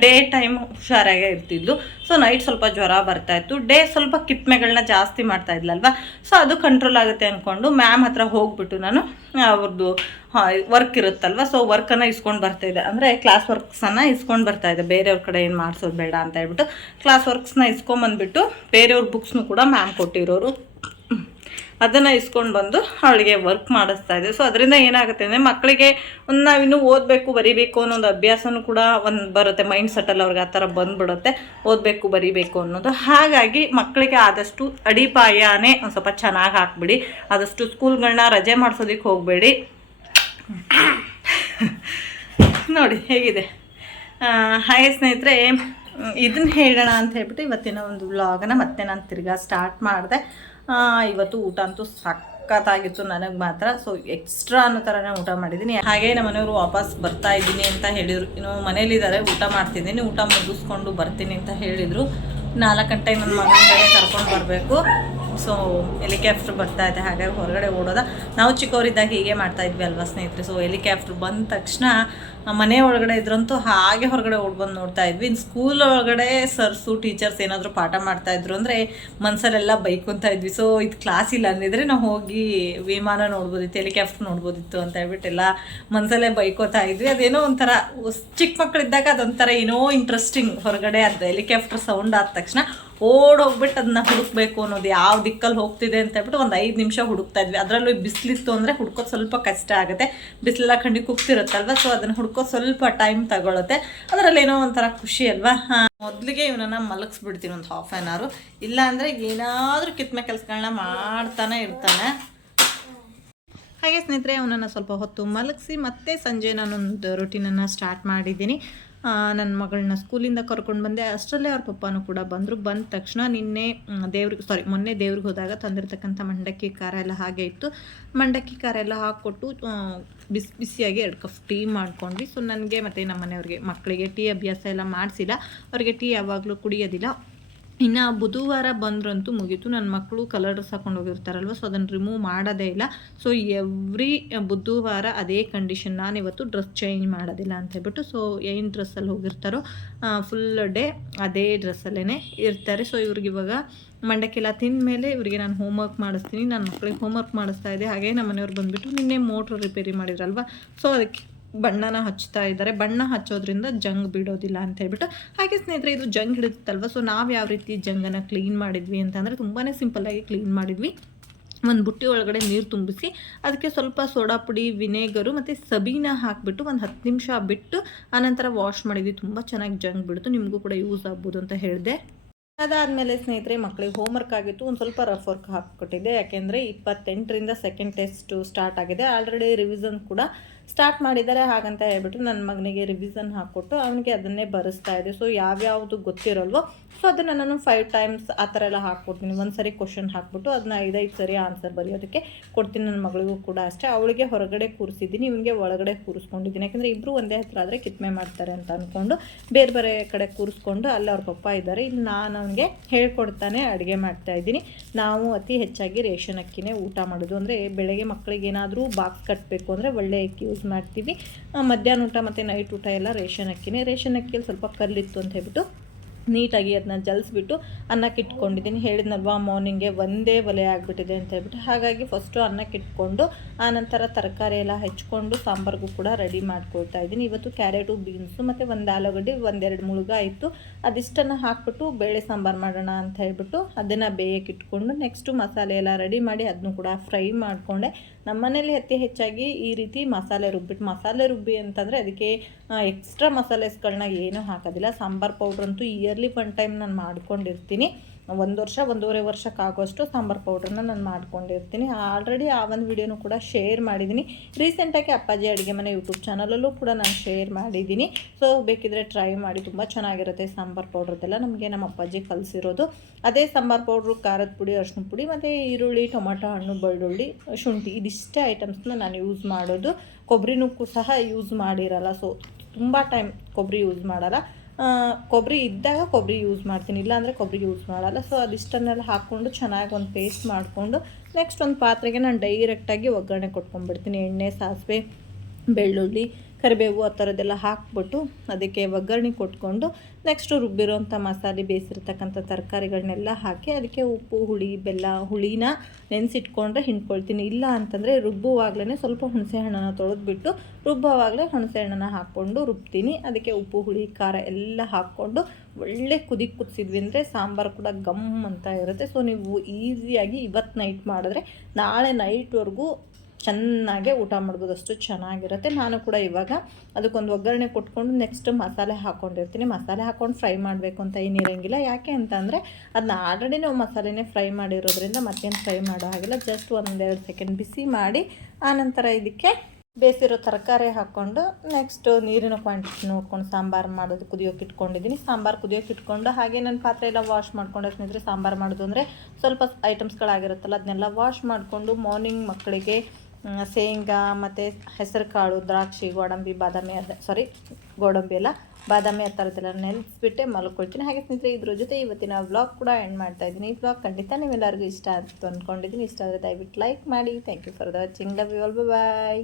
ಡೇ ಟೈಮ್ ಹುಷಾರಾಗೇ ಇರ್ತಿದ್ಲು. ಸೊ ನೈಟ್ ಸ್ವಲ್ಪ ಜ್ವರ ಬರ್ತಾ ಇತ್ತು. ಡೇ ಸ್ವಲ್ಪ ಕಿತ್ಮೆಗಳನ್ನ ಜಾಸ್ತಿ ಮಾಡ್ತಾ ಇದ್ಲಲ್ವಾ? ಸೊ ಅದು ಕಂಟ್ರೋಲ್ ಆಗುತ್ತೆ ಅಂದ್ಕೊಂಡು ಮ್ಯಾಮ್ ಹತ್ರ ಹೋಗ್ಬಿಟ್ಟು ನಾನು ಅವ್ರದ್ದು ವರ್ಕ್ ಇರುತ್ತಲ್ವ? ಸೊ ವರ್ಕನ್ನು ಇಸ್ಕೊಂಡು ಬರ್ತಾ ಇದೆ ಅಂದರೆ ಕ್ಲಾಸ್ ವರ್ಕ್ಸನ್ನು ಇಸ್ಕೊಂಡು ಬರ್ತಾ ಇದೆ ಬೇರೆಯವ್ರ ಕಡೆ ಏನು ಮಾಡಿಸೋದು ಬೇಡ ಅಂತ ಹೇಳ್ಬಿಟ್ಟು ಕ್ಲಾಸ್ ವರ್ಕ್ಸ್ನ ಇಸ್ಕೊಂಬಂದ್ಬಿಟ್ಟು ಬೇರೆಯವ್ರ ಬುಕ್ಸ್ನು ಕೂಡ ಮ್ಯಾಮ್ ಕೊಟ್ಟಿರೋರು. ಅದನ್ನು ಇಸ್ಕೊಂಡು ಬಂದು ಅವಳಿಗೆ ವರ್ಕ್ ಮಾಡಿಸ್ತಾ ಇದ್ದೆ. ಸೊ ಅದರಿಂದ ಏನಾಗುತ್ತೆ ಅಂದರೆ ಮಕ್ಕಳಿಗೆ ಒಂದು ನಾವಿನ್ನೂ ಓದಬೇಕು, ಬರಿಬೇಕು ಅನ್ನೋ ಒಂದು ಅಭ್ಯಾಸನೂ ಕೂಡ ಒಂದು ಬರುತ್ತೆ. ಮೈಂಡ್ ಸೆಟ್ಟಲ್ಲಿ ಅವ್ರಿಗೆ ಆ ಥರ ಬಂದುಬಿಡುತ್ತೆ. ಓದಬೇಕು, ಬರಿಬೇಕು ಅನ್ನೋದು. ಹಾಗಾಗಿ ಮಕ್ಕಳಿಗೆ ಆದಷ್ಟು ಅಡಿಪಾಯನೇ ಒಂದು ಸ್ವಲ್ಪ ಚೆನ್ನಾಗಿ ಹಾಕ್ಬಿಡಿ. ಆದಷ್ಟು ಸ್ಕೂಲ್ಗಳನ್ನ ರಜೆ ಮಾಡಿಸೋದಕ್ಕೆ ಹೋಗಬೇಡಿ. ನೋಡಿ, ಹೇಗಿದೆ? ಹಾಯ್ ಸ್ನೇಹಿತರೆ. ಇದನ್ನ ಹೇಳೋಣ ಅಂತ ಹೇಳ್ಬಿಟ್ಟು ಇವತ್ತಿನ ಒಂದು ವ್ಲಾಗನ ಮತ್ತೆ ನಾನು ತಿರ್ಗಾ ಸ್ಟಾರ್ಟ್ ಮಾಡಿದೆ. ಇವತ್ತು ಊಟ ಅಂತೂ ಸಖತ್ತಾಗಿತ್ತು ನನಗೆ ಮಾತ್ರ. ಸೊ ಎಕ್ಸ್ಟ್ರಾ ಅನ್ನೋ ಥರನೇ ಊಟ ಮಾಡಿದ್ದೀನಿ ಹಾಗೆ ನಮ್ಮ ಮನೆಯವರು ವಾಪಸ್ ಬರ್ತಾ ಇದ್ದೀನಿ ಅಂತ ಹೇಳಿದರು. ಇನ್ನು ಮನೇಲಿದ್ದಾರೆ, ಊಟ ಮಾಡ್ತಿದ್ದೀನಿ. ಊಟ ಮುಗಿಸ್ಕೊಂಡು ಬರ್ತೀನಿ ಅಂತ ಹೇಳಿದರು. ನಾಲ್ಕು ಗಂಟೆಗೆ ನನ್ನ ಮಗನ ಕಡೆ ಕರ್ಕೊಂಡು ಬರಬೇಕು. ಸೊ ಹೆಲಿಕಾಪ್ಟರ್ ಬರ್ತಾ ಇದೆ. ಹಾಗಾಗಿ ಹೊರಗಡೆ ಓಡೋದ. ನಾವು ಚಿಕ್ಕವರಿದ್ದಾಗ ಹೀಗೆ ಮಾಡ್ತಾ ಇದ್ವಿ ಅಲ್ವಾ ಸ್ನೇಹಿತರೆ? ಸೊ ಹೆಲಿಕಾಪ್ಟರ್ ಬಂದ ತಕ್ಷಣ ಮನೆ ಒಳಗಡೆ ಇದ್ರಂತೂ ಹಾಗೆ ಹೊರಗಡೆ ಓಡ್ ಬಂದು ನೋಡ್ತಾ ಇದ್ವಿ. ಇನ್ನು ಸ್ಕೂಲ್ ಒಳಗಡೆ ಸರ್ಸು ಟೀಚರ್ಸ್ ಏನಾದರೂ ಪಾಠ ಮಾಡ್ತಾ ಇದ್ರು ಅಂದರೆ ಮನಸ್ಸಲ್ಲೆಲ್ಲ ಬೈಕೊಂತ ಇದ್ವಿ. ಸೊ ಇದು ಕ್ಲಾಸ್ ಇಲ್ಲ ಅಂದಿದ್ರೆ ನಾವು ಹೋಗಿ ವಿಮಾನ ನೋಡ್ಬೋದಿತ್ತು, ಹೆಲಿಕಾಪ್ಟರ್ ನೋಡ್ಬೋದಿತ್ತು ಅಂತ ಹೇಳ್ಬಿಟ್ಟು ಎಲ್ಲ ಮನ್ಸಲ್ಲೇ ಬೈಕೋತಾ ಇದ್ವಿ. ಅದೇನೋ ಒಂಥರ ಚಿಕ್ಕ ಮಕ್ಕಳಿದ್ದಾಗ ಅದೊಂಥರ ಏನೋ ಇಂಟ್ರೆಸ್ಟಿಂಗ್ ಹೊರಗಡೆ ಅದು ಹೆಲಿಕಾಪ್ಟರ್ ಸೌಂಡ್ ಆದ ತಕ್ಷಣ ಓಡೋಗ್ಬಿಟ್ಟು ಅದನ್ನ ಹುಡುಕ್ಬೇಕು ಅನ್ನೋದು ಯಾವ ದಿಕ್ಕಲ್ಲಿ ಹೋಗ್ತಿದೆ ಅಂತ ಹೇಳ್ಬಿಟ್ಟು ಒಂದು ಐದು ನಿಮಿಷ ಹುಡುಕ್ತಾ ಇದ್ವಿ. ಅದರಲ್ಲೂ ಬಿಸಿಲಿತ್ತು ಅಂದರೆ ಹುಡ್ಕೋದು ಸ್ವಲ್ಪ ಕಷ್ಟ ಆಗುತ್ತೆ. ಬಿಸಿಲೆಲ್ಲ ಖಂಡಿ ಕುಗ್ತಿರುತ್ತಲ್ವ ಸೊ ಅದನ್ನು ಹುಡ್ಕೋ ಸ್ವಲ್ಪ ಟೈಮ್ ತಗೊಳುತ್ತೆ. ಅದರಲ್ಲಿ ಏನೋ ಒಂಥರ ಖುಷಿ ಅಲ್ವಾ? ಮೊದಲಿಗೆ ಇವನನ್ನ ಮಲಗಿಸ್ಬಿಡ್ತೀನಿ ಒಂದು ಹಾಫ್ ಆನ್ ಅವರು ಇಲ್ಲ ಅಂದರೆ ಏನಾದರೂ ಕಿತ್ಮೆ ಕೆಲಸಗಳನ್ನ ಮಾಡ್ತಾನೆ ಇರ್ತಾನೆ. ಹಾಗೆ ಸ್ನೇಹಿತರೆ, ಅವನನ್ನು ಸ್ವಲ್ಪ ಹೊತ್ತು ಮಲಗಿಸಿ ಮತ್ತೆ ಸಂಜೆ ನಾನೊಂದು ರೊಟೀನನ್ನು ಸ್ಟಾರ್ಟ್ ಮಾಡಿದ್ದೀನಿ. ನನ್ನ ಮಗಳನ್ನ ಸ್ಕೂಲಿಂದ ಕರ್ಕೊಂಡು ಬಂದೆ. ಅಷ್ಟರಲ್ಲೇ ಅವ್ರ ಪಪ್ಪನೂ ಕೂಡ ಬಂದರು. ಬಂದ ತಕ್ಷಣ ನಿನ್ನೆ ದೇವ್ರಿಗೆ ಸಾರಿ ಮೊನ್ನೆ ದೇವ್ರಿಗೆ ಹೋದಾಗ ತಂದಿರತಕ್ಕಂಥ ಮಂಡಕ್ಕಿ ಖಾರ ಎಲ್ಲ ಹಾಗೆ ಇತ್ತು. ಮಂಡಕ್ಕಿ ಖಾರ ಎಲ್ಲ ಹಾಕ್ಕೊಟ್ಟು ಬಿಸಿ, ಬಿಸಿಯಾಗಿ ಎರಡು ಕಪ್ ಟೀ ಮಾಡ್ಕೊಂಡ್ವಿ. ಸೊ, ನನಗೆ ಮತ್ತು ನಮ್ಮ ಮನೆಯವ್ರಿಗೆ ಮಕ್ಕಳಿಗೆ ಟೀ ಅಭ್ಯಾಸ ಎಲ್ಲ ಮಾಡಿಸಿಲ್ಲ. ಅವರಿಗೆ ಟೀ ಯಾವಾಗಲೂ ಕುಡಿಯೋದಿಲ್ಲ. ಇನ್ನು ಬುಧವಾರ ಬಂದ್ರಂತೂ ಮುಗೀತು. ನನ್ನ ಮಕ್ಕಳು ಕಲರ್ ಡ್ರೆಸ್ ಹಾಕೊಂಡು ಹೋಗಿರ್ತಾರಲ್ವ ಸೊ ಅದನ್ನು ರಿಮೂವ್ ಮಾಡೋದೇ ಇಲ್ಲ. ಸೊ ಎವ್ರಿ ಬುಧವಾರ ಅದೇ ಕಂಡೀಷನ್ ನಾನು ಇವತ್ತು ಡ್ರೆಸ್ ಚೇಂಜ್ ಮಾಡೋದಿಲ್ಲ ಅಂತ ಹೇಳ್ಬಿಟ್ಟು ಸೊ ಏನು ಡ್ರೆಸ್ಸಲ್ಲಿ ಹೋಗಿರ್ತಾರೋ ಫುಲ್ ಡೇ ಅದೇ ಡ್ರೆಸ್ಸಲ್ಲೇ ಇರ್ತಾರೆ. ಸೊ ಇವ್ರಿಗೆ ಇವಾಗ ಮಂಡಕ್ಕೆಲ್ಲ ತಿಂದಮೇಲೆ ಇವರಿಗೆ ನಾನು ಹೋಮ್ವರ್ಕ್ ಮಾಡಿಸ್ತೀನಿ. ನನ್ನ ಮಕ್ಕಳಿಗೆ ಹೋಮ್ವರ್ಕ್ ಮಾಡಿಸ್ತಾ ಇದೆ ಹಾಗೆ ನಮ್ಮ ಮನೆಯವ್ರು ಬಂದುಬಿಟ್ಟು ನಿನ್ನೆ ಮೋಟ್ರ್ ರಿಪೇರಿ ಮಾಡಿದ್ರಲ್ವ? ಸೊ ಅದಕ್ಕೆ ಬಣ್ಣನ ಹಚ್ತಾ ಇದ್ದಾರೆ. ಬಣ್ಣ ಹಚ್ಚೋದ್ರಿಂದ ಜಂಗ್ ಬಿಡೋದಿಲ್ಲ ಅಂತ ಹೇಳ್ಬಿಟ್ಟು ಹಾಗೆ ಸ್ನೇಹಿತರೆ ಇದು ಜಂಗ್ ಹಿಡಿಯುತ್ತಲ್ವ? ಸೊ ನಾವು ಯಾವ ರೀತಿ ಜಂಗನ್ನು ಕ್ಲೀನ್ ಮಾಡಿದ್ವಿ ಅಂತಂದರೆ ತುಂಬಾ ಸಿಂಪಲ್ಲಾಗಿ ಕ್ಲೀನ್ ಮಾಡಿದ್ವಿ. ಒಂದು ಬುಟ್ಟಿ ಒಳಗಡೆ ನೀರು ತುಂಬಿಸಿ ಅದಕ್ಕೆ ಸ್ವಲ್ಪ ಸೋಡಾ ಪುಡಿ, ವಿನೇಗರು ಮತ್ತು ಸಬೀನ ಹಾಕಿಬಿಟ್ಟು ಒಂದು ಹತ್ತು ನಿಮಿಷ ಬಿಟ್ಟು ಆನಂತರ ವಾಶ್ ಮಾಡಿದ್ವಿ. ತುಂಬ ಚೆನ್ನಾಗಿ ಜಂಗ್ ಬಿಡ್ತು. ನಿಮಗೂ ಕೂಡ ಯೂಸ್ ಆಗ್ಬೋದು ಅಂತ ಹೇಳಿದೆ. ಅದಾದಮೇಲೆ ಸ್ನೇಹಿತರೆ ಮಕ್ಕಳಿಗೆ ಹೋಮ್ವರ್ಕ್ ಆಗಿತ್ತು. ಒಂದು ಸ್ವಲ್ಪ ರಫ್ ವರ್ಕ್ ಹಾಕಿಕೊಟ್ಟಿದ್ದೆ. ಯಾಕೆಂದರೆ ಇಪ್ಪತ್ತೆಂಟರಿಂದ ಸೆಕೆಂಡ್ ಟೆಸ್ಟು ಸ್ಟಾರ್ಟ್ ಆಗಿದೆ. ಆಲ್ರೆಡಿ ರಿವಿಸನ್ ಕೂಡ ಸ್ಟಾರ್ಟ್ ಮಾಡಿದ್ದಾರೆ ಹಾಗಂತ ಹೇಳ್ಬಿಟ್ಟು ನನ್ನ ಮಗನಿಗೆ ರಿವಿಸನ್ ಹಾಕ್ಕೊಟ್ಟು ಅವನಿಗೆ ಅದನ್ನೇ ಬರೆಸ್ತಾ ಇದೆ ಸೊ ಯಾವ್ಯಾವುದು ಗೊತ್ತಿರಲ್ವೋ ಸೊ ಅದನ್ನು ನಾನು ಫೈವ್ ಟೈಮ್ಸ್ ಆ ಥರ ಎಲ್ಲ ಹಾಕ್ಕೊಡ್ತೀನಿ. ಒಂದು ಸರಿ ಕ್ವಶನ್ ಹಾಕ್ಬಿಟ್ಟು ಅದನ್ನ ಐದೈದು ಸರಿ ಆನ್ಸರ್ ಬರೆಯೋದಕ್ಕೆ ಕೊಡ್ತೀನಿ. ನನ್ನ ಮಗಳಿಗೂ ಕೂಡ ಅಷ್ಟೇ. ಅವಳಿಗೆ ಹೊರಗಡೆ ಕೂರಿಸಿದ್ದೀನಿ, ಇವನಿಗೆ ಒಳಗಡೆ ಕೂರಿಸ್ಕೊಂಡಿದ್ದೀನಿ. ಯಾಕಂದರೆ ಇಬ್ಬರು ಒಂದೇ ಹತ್ರ ಆದರೆ ಕಿತ್ಮೆ ಮಾಡ್ತಾರೆ ಅಂತ ಅಂದ್ಕೊಂಡು ಬೇರೆ ಬೇರೆ ಕಡೆ ಕೂರಿಸ್ಕೊಂಡು ಅಲ್ಲಿ ಅವ್ರ ಪಪ್ಪ ಇದ್ದಾರೆ. ಇಲ್ಲಿ ನಾನು ಅವನಿಗೆ ಹೇಳ್ಕೊಡ್ತಾನೆ ಅಡುಗೆ ಮಾಡ್ತಾ ಇದ್ದೀನಿ. ನಾವು ಅತಿ ಹೆಚ್ಚಾಗಿ ರೇಷನ್ ಅಕ್ಕಿನೇ ಊಟ ಮಾಡೋದು. ಅಂದರೆ ಬೆಳಗ್ಗೆ ಮಕ್ಕಳಿಗೆ ಏನಾದರೂ ಬಾಕ್ಸ್ ಕಟ್ಟಬೇಕು ಅಂದರೆ ಒಳ್ಳೆ ಅಕ್ಕಿ ಯೂಸ್ ಮಾಡ್ತೀವಿ. ಮಧ್ಯಾಹ್ನ ಊಟ ಮತ್ತು ನೈಟ್ ಊಟ ಎಲ್ಲ ರೇಷನ್ ಅಕ್ಕಿನೇ. ರೇಷನ್ ಅಕ್ಕಿಯಲ್ಲಿ ಸ್ವಲ್ಪ ಕಲ್ಲಿತ್ತು ಅಂತ ಹೇಳ್ಬಿಟ್ಟು ನೀಟಾಗಿ ಅದನ್ನ ಜಲಿಸ್ಬಿಟ್ಟು ಅನ್ನಕ್ಕೆ ಇಟ್ಕೊಂಡಿದ್ದೀನಿ. ಹೇಳಿದ್ನಲ್ವಾ ಮಾರ್ನಿಂಗೆ ಒಂದೇ ಒಲೆ ಆಗಿಬಿಟ್ಟಿದೆ ಅಂತ ಹೇಳ್ಬಿಟ್ಟು. ಹಾಗಾಗಿ ಫಸ್ಟು ಅನ್ನಕ್ಕೆ ಇಟ್ಕೊಂಡು ಆನಂತರ ತರಕಾರಿ ಎಲ್ಲ ಹೆಚ್ಕೊಂಡು ಸಾಂಬಾರ್ಗೂ ಕೂಡ ರೆಡಿ ಮಾಡ್ಕೊಳ್ತಾ ಇದ್ದೀನಿ. ಇವತ್ತು ಕ್ಯಾರೆಟು ಬೀನ್ಸು ಮತ್ತು ಒಂದು ಆಲೂಗಡ್ಡೆ, ಒಂದೆರಡು ಮುಳುಗ ಇತ್ತು ಅದಿಷ್ಟನ್ನು ಹಾಕ್ಬಿಟ್ಟು ಬೇಳೆ ಸಾಂಬಾರು ಮಾಡೋಣ ಅಂತ ಹೇಳ್ಬಿಟ್ಟು ಅದನ್ನು ಬೇಯಕ್ಕೆ ಇಟ್ಕೊಂಡು ನೆಕ್ಸ್ಟು ಮಸಾಲೆ ಎಲ್ಲ ರೆಡಿ ಮಾಡಿ ಅದನ್ನು ಕೂಡ ಫ್ರೈ ಮಾಡಿಕೊಂಡೆ. ನಮ್ಮ ಮನೇಲಿ ಅತಿ ಹೆಚ್ಚಾಗಿ ಈ ರೀತಿ ಮಸಾಲೆ ರುಬ್ಬಿಟ್ಟು ಮಸಾಲೆ ರುಬ್ಬಿ ಅಂತಂದರೆ ಅದಕ್ಕೆ ಎಕ್ಸ್ಟ್ರಾ ಮಸಾಲೆಸ್ಗಳನ್ನ ಏನೂ ಹಾಕೋದಿಲ್ಲ. ಸಾಂಬಾರು ಪೌಡ್ರ್ ಅಂತೂ ಇಯರ್ಲಿ ಒನ್ ಟೈಮ್ ನಾನು ಮಾಡ್ಕೊಂಡಿರ್ತೀನಿ. ಒಂದು ವರ್ಷ, ಒಂದೂವರೆ ವರ್ಷಕ್ಕಾಗೋಷ್ಟು ಸಾಂಬಾರು ಪೌಡ್ರನ್ನ ನಾನು ಮಾಡ್ಕೊಂಡಿರ್ತೀನಿ. ಆಲ್ರೆಡಿ ಆ ಒಂದು ವಿಡಿಯೋನು ಕೂಡ ಶೇರ್ ಮಾಡಿದ್ದೀನಿ ರೀಸೆಂಟಾಗಿ ಅಪ್ಪಾಜಿ ಅಡುಗೆ ಮನೆ ಯೂಟ್ಯೂಬ್ ಚಾನಲಲ್ಲೂ ಕೂಡ ನಾನು ಶೇರ್ ಮಾಡಿದ್ದೀನಿ ಸೊ ಬೇಕಿದ್ರೆ ಟ್ರೈ ಮಾಡಿ. ತುಂಬ ಚೆನ್ನಾಗಿರುತ್ತೆ ಸಾಂಬಾರು ಪೌಡ್ರದ್ದೆಲ್ಲ ನಮಗೆ ನಮ್ಮ ಅಪ್ಪಾಜಿ ಕಲಿಸಿರೋದು. ಅದೇ ಸಾಂಬಾರು ಪೌಡ್ರು ಖಾರದ ಪುಡಿ, ಅರಿಶಿನ ಪುಡಿ, ಮತ್ತು ಈರುಳ್ಳಿ, ಟೊಮೊಟೊ, ಹಣ್ಣು, ಬೆಳ್ಳುಳ್ಳಿ, ಶುಂಠಿ ಇದಿಷ್ಟೇ ಐಟಮ್ಸ್ನ ನಾನು ಯೂಸ್ ಮಾಡೋದು. ಕೊಬ್ಬರಿನೂ ಸಹ ಯೂಸ್ ಮಾಡಿರಲ್ಲ. ಸೊ ತುಂಬ ಟೈಮ್ ಕೊಬ್ಬರಿ ಯೂಸ್ ಮಾಡಲ್ಲ. ಕೊಬ್ಬರಿ ಇದ್ದಾಗ ಕೊಬ್ಬರಿ ಯೂಸ್ ಮಾಡ್ತೀನಿ. ಇಲ್ಲಾಂದರೆ ಕೊಬ್ಬರಿ ಯೂಸ್ ಮಾಡಲ್ಲ. ಸೊ ಅದಿಷ್ಟನ್ನೆಲ್ಲ ಹಾಕ್ಕೊಂಡು ಚೆನ್ನಾಗಿ ಒಂದು ಪೇಸ್ಟ್ ಮಾಡಿಕೊಂಡು ನೆಕ್ಸ್ಟ್ ಒಂದು ಪಾತ್ರೆಗೆ ನಾನು ಡೈರೆಕ್ಟಾಗಿ ಒಗ್ಗರಣೆ ಕೊಟ್ಕೊಂಡ್ಬಿಡ್ತೀನಿ. ಎಣ್ಣೆ, ಸಾಸಿವೆ, ಬೆಳ್ಳುಳ್ಳಿ ಕರಿಬೇವು ಆ ಥರದ್ದೆಲ್ಲ ಹಾಕ್ಬಿಟ್ಟು ಅದಕ್ಕೆ ಒಗ್ಗರಣೆ ಕೊಟ್ಕೊಂಡು ನೆಕ್ಸ್ಟು ರುಬ್ಬಿರೋಂಥ ಮಸಾಲೆ ಬೇಯಿಸಿರ್ತಕ್ಕಂಥ ತರಕಾರಿಗಳನ್ನೆಲ್ಲ ಹಾಕಿ ಅದಕ್ಕೆ ಉಪ್ಪು, ಹುಳಿ, ಬೆಲ್ಲ, ಹುಳಿನ ನೆನೆಸಿಟ್ಕೊಂಡ್ರೆ ಹಿಂಡ್ಕೊಳ್ತೀನಿ. ಇಲ್ಲ ಅಂತಂದರೆ ರುಬ್ಬುವಾಗಲೇ ಸ್ವಲ್ಪ ಹುಣಸೆ ಹಣ್ಣನ್ನು ತೊಳೆದ್ಬಿಟ್ಟು ರುಬ್ಬುವಾಗಲೇ ಹುಣಸೆ ಹಣ್ಣನ್ನು ಹಾಕ್ಕೊಂಡು ರುಬ್ತೀನಿ. ಅದಕ್ಕೆ ಉಪ್ಪು, ಹುಳಿ, ಖಾರ ಎಲ್ಲ ಹಾಕ್ಕೊಂಡು ಒಳ್ಳೆ ಕುದಿ ಕುದಿಸಿದ್ವಿ ಅಂದರೆ ಸಾಂಬಾರು ಕೂಡ ಗಮ್ ಅಂತ ಇರುತ್ತೆ. ಸೊ ನೀವು ಈಸಿಯಾಗಿ ಇವತ್ತು ನೈಟ್ ಮಾಡಿದ್ರೆ ನಾಳೆ ನೈಟ್ವರೆಗೂ ಚೆನ್ನಾಗೆ ಊಟ ಮಾಡ್ಬೋದು, ಅಷ್ಟು ಚೆನ್ನಾಗಿರುತ್ತೆ. ನಾನು ಕೂಡ ಇವಾಗ ಅದಕ್ಕೊಂದು ಒಗ್ಗರಣೆ ಕೊಟ್ಕೊಂಡು ನೆಕ್ಸ್ಟ್ ಮಸಾಲೆ ಹಾಕ್ಕೊಂಡಿರ್ತೀನಿ ಮಸಾಲೆ ಹಾಕ್ಕೊಂಡು ಫ್ರೈ ಮಾಡಬೇಕು ಅಂತ ಏನಿರೋಂಗಿಲ್ಲ ಯಾಕೆ ಅಂತಂದರೆ ಅದನ್ನ ಆಲ್ರೆಡಿ ನಾವು ಮಸಾಲೆನೇ ಫ್ರೈ ಮಾಡಿರೋದ್ರಿಂದ ಮತ್ತೇನು ಫ್ರೈ ಮಾಡೋ ಹಾಗಿಲ್ಲ. ಜಸ್ಟ್ ಒಂದೆರಡು ಸೆಕೆಂಡ್ ಬಿಸಿ ಮಾಡಿ ಆನಂತರ ಇದಕ್ಕೆ ಬೇಸಿರೋ ತರಕಾರಿ ಹಾಕ್ಕೊಂಡು ನೆಕ್ಸ್ಟ್ ನೀರಿನ ಕ್ವಾಂಟಿಟಿ ನೋಡ್ಕೊಂಡು ಸಾಂಬಾರು ಮಾಡೋದು ಕುದಿಯೋಕೆ ಇಟ್ಕೊಂಡಿದ್ದೀನಿ. ಸಾಂಬಾರು ಕುದಿಯೋಕೆ ಇಟ್ಕೊಂಡು ಹಾಗೆ ನನ್ನ ಪಾತ್ರೆ ಎಲ್ಲ ವಾಶ್ ಮಾಡ್ಕೊಂಡು ಸ್ನೇಹಿತರೆ ಸಾಂಬಾರು ಮಾಡೋದು ಅಂದರೆ ಸ್ವಲ್ಪ ಐಟಮ್ಸ್ಗಳಾಗಿರುತ್ತಲ್ಲ ಅದನ್ನೆಲ್ಲ ವಾಶ್ ಮಾಡಿಕೊಂಡು ಮಾರ್ನಿಂಗ್ ಮಕ್ಕಳಿಗೆ ಶೇಂಗಾ, ಮತ್ತು ಹೆಸರು ಕಾಳು ದ್ರಾಕ್ಷಿ, ಗೋಡಂಬಿ, ಬಾದಾಮಿ ಅದ ಸಾರಿ ಗೋಡಂಬಿ ಎಲ್ಲ ಬಾದಾಮಿ ಆ ಥರದ್ದೆಲ್ಲ ನೆನೆಸ್ಬಿಟ್ಟೆ ಮಲ್ಕೊಳ್ತೀನಿ. ಹಾಗೆ ಸ್ನೇಹಿತರೆ, ಇದ್ರ ಜೊತೆ ಇವತ್ತಿನ ವ್ಲಾಗ್ ಕೂಡ ಎಂಡ್ ಮಾಡ್ತಾ ಇದ್ದೀನಿ. ಈ ವ್ಲಾಗ್ ಖಂಡಿತ ನೀವೆಲ್ಲರಿಗೂ ಇಷ್ಟ ಅಂತ ಅಂದ್ಕೊಂಡಿದ್ದೀನಿ ಇಷ್ಟ ಆದರೆ ದಯವಿಟ್ಟು ಲೈಕ್ ಮಾಡಿ. Thank you for the watching love you all bye